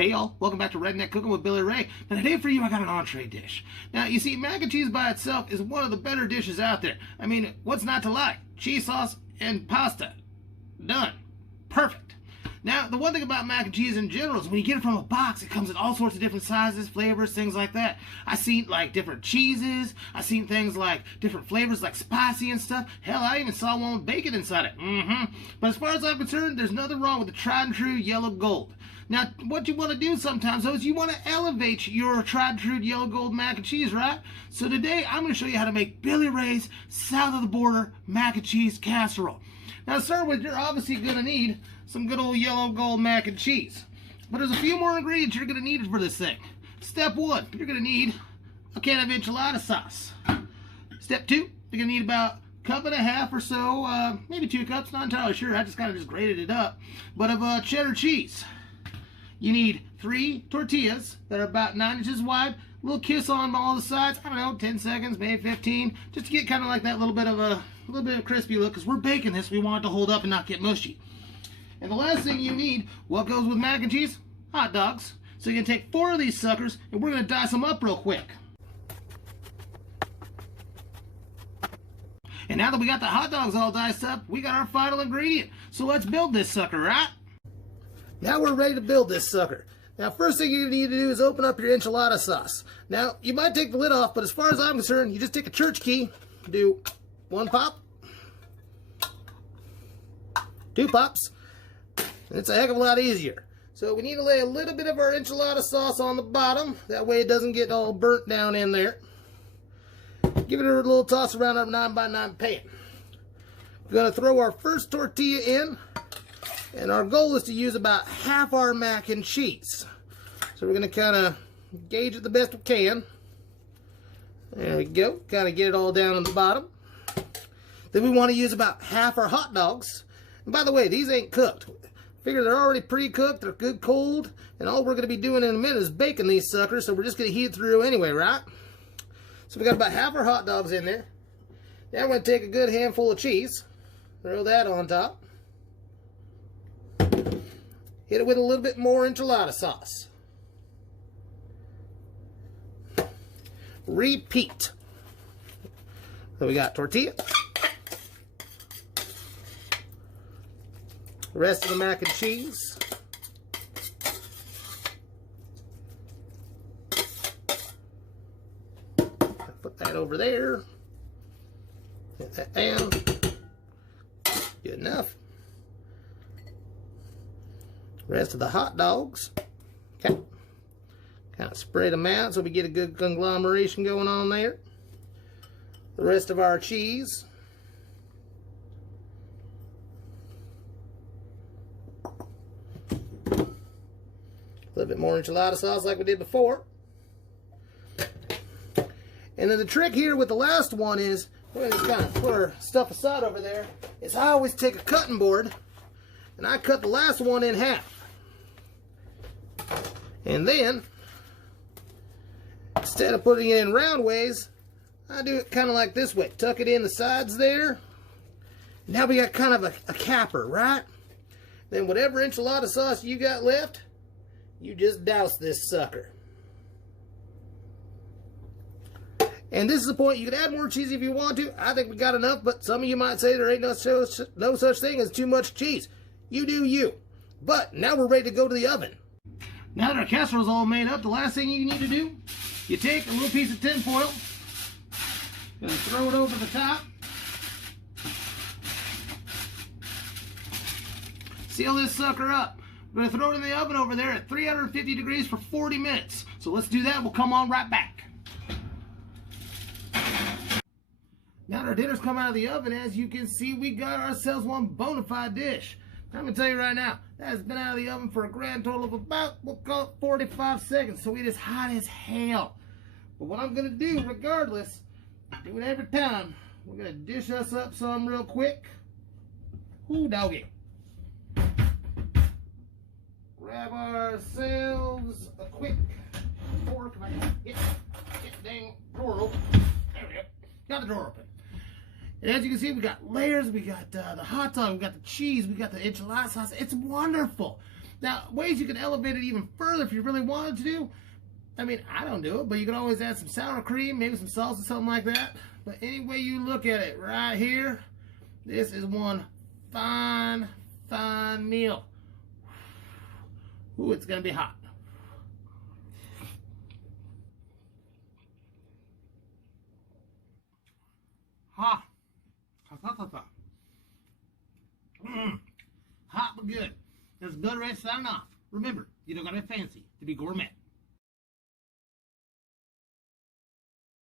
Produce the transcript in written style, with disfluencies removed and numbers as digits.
Hey y'all, welcome back to Redneck Cooking with Billy Ray. Now today for you I got an entree dish. Now you see, mac and cheese by itself is one of the better dishes out there. I mean, what's not to like? Cheese sauce and pasta. Done. Perfect. Now the one thing about mac and cheese in general is when you get it from a box, it comes in all sorts of different sizes, flavors, things like that. I've seen like different cheeses. I've seen things like different flavors like spicy and stuff. Hell, I even saw one with bacon inside it. But as far as I'm concerned, there's nothing wrong with the tried and true yellow gold. Now, what you want to do sometimes, though, is you want to elevate your tried and true yellow gold mac and cheese, right? So today, I'm going to show you how to make Billy Ray's South of the Border mac and cheese casserole. Now, to start with, you're obviously going to need some good old yellow gold mac and cheese. But there's a few more ingredients you're going to need for this thing. Step one, you're going to need a can of enchilada sauce. Step two, you're going to need about a cup and a half or so, maybe 2 cups, not entirely sure. I just kind of just grated it up. But of cheddar cheese. You need 3 tortillas that are about 9 inches wide. A little kiss on all the sides. I don't know, 10 seconds, maybe 15, just to get kind of like that little bit of a crispy look. Because we're baking this, we want it to hold up and not get mushy. And the last thing you need, what goes with mac and cheese? Hot dogs. So you're gonna take 4 of these suckers, and we're gonna dice them up real quick. And now that we got the hot dogs all diced up, we got our final ingredient. So let's build this sucker, right? Now we're ready to build this sucker. Now, first thing you need to do is open up your enchilada sauce. Now, you might take the lid off, but as far as I'm concerned, you just take a church key, do 1 pop, 2 pops, and it's a heck of a lot easier. So we need to lay a little bit of our enchilada sauce on the bottom. That way it doesn't get all burnt down in there. Give it a little toss around our 9x9 pan. We're going to throw our first tortilla in. And our goal is to use about half our mac and cheese. So we're going to kind of gauge it the best we can. There we go. Kind of get it all down on the bottom. Then we want to use about half our hot dogs. And by the way, these ain't cooked. Figure they're already pre-cooked. They're good cold. And all we're going to be doing in a minute is baking these suckers. So we're just going to heat it through anyway, right? So we got about half our hot dogs in there. Now we're going to take a good handful of cheese. Throw that on top. Hit it with a little bit more enchilada sauce. Repeat. So we got tortilla. The rest of the mac and cheese. Put that over there. Get that down. Good enough. Rest of the hot dogs. Okay. Kind of spread them out so we get a good conglomeration going on there. The rest of our cheese. A little bit more enchilada sauce like we did before. And then the trick here with the last one is, we're going to kind of put our stuff aside over there, is I always take a cutting board and I cut the last one in half. And then, instead of putting it in round ways, I do it kind of like this way. Tuck it in the sides there. Now we got kind of a capper, right? Then whatever enchilada sauce you got left, you just douse this sucker. And this is the point. You can add more cheese if you want to. I think we got enough, but some of you might say there ain't no such thing as too much cheese. You do you. But now we're ready to go to the oven. Now that our casserole's all made up, the last thing you need to do, you take a little piece of tin foil, gonna throw it over the top, seal this sucker up. We're gonna throw it in the oven over there at 350 degrees for 40 minutes. So let's do that, we'll come on right back. Now that our dinner's come out of the oven, as you can see, we got ourselves one bona fide dish. I'm going to tell you right now, that has been out of the oven for a grand total of about, we'll call it 45 seconds, so it is hot as hell. But what I'm going to do, regardless, do it every time, we're going to dish us up some real quick. Ooh, doggy. Grab ourselves a quick fork. Get the dang drawer open. There we go. Got the drawer open. And as you can see, we got layers, we got the hot dog, we got the cheese, we got the enchilada sauce. It's wonderful. Now, ways you can elevate it even further if you really wanted to do. I mean, I don't do it, but you can always add some sour cream, maybe some salsa, something like that. But any way you look at it, right here, this is one fine, fine meal. Ooh, it's gonna be hot. Ha! Ha ha ha ha. Hot but good. This is Billy Ray signing off. Remember, you don't gotta be fancy to be gourmet.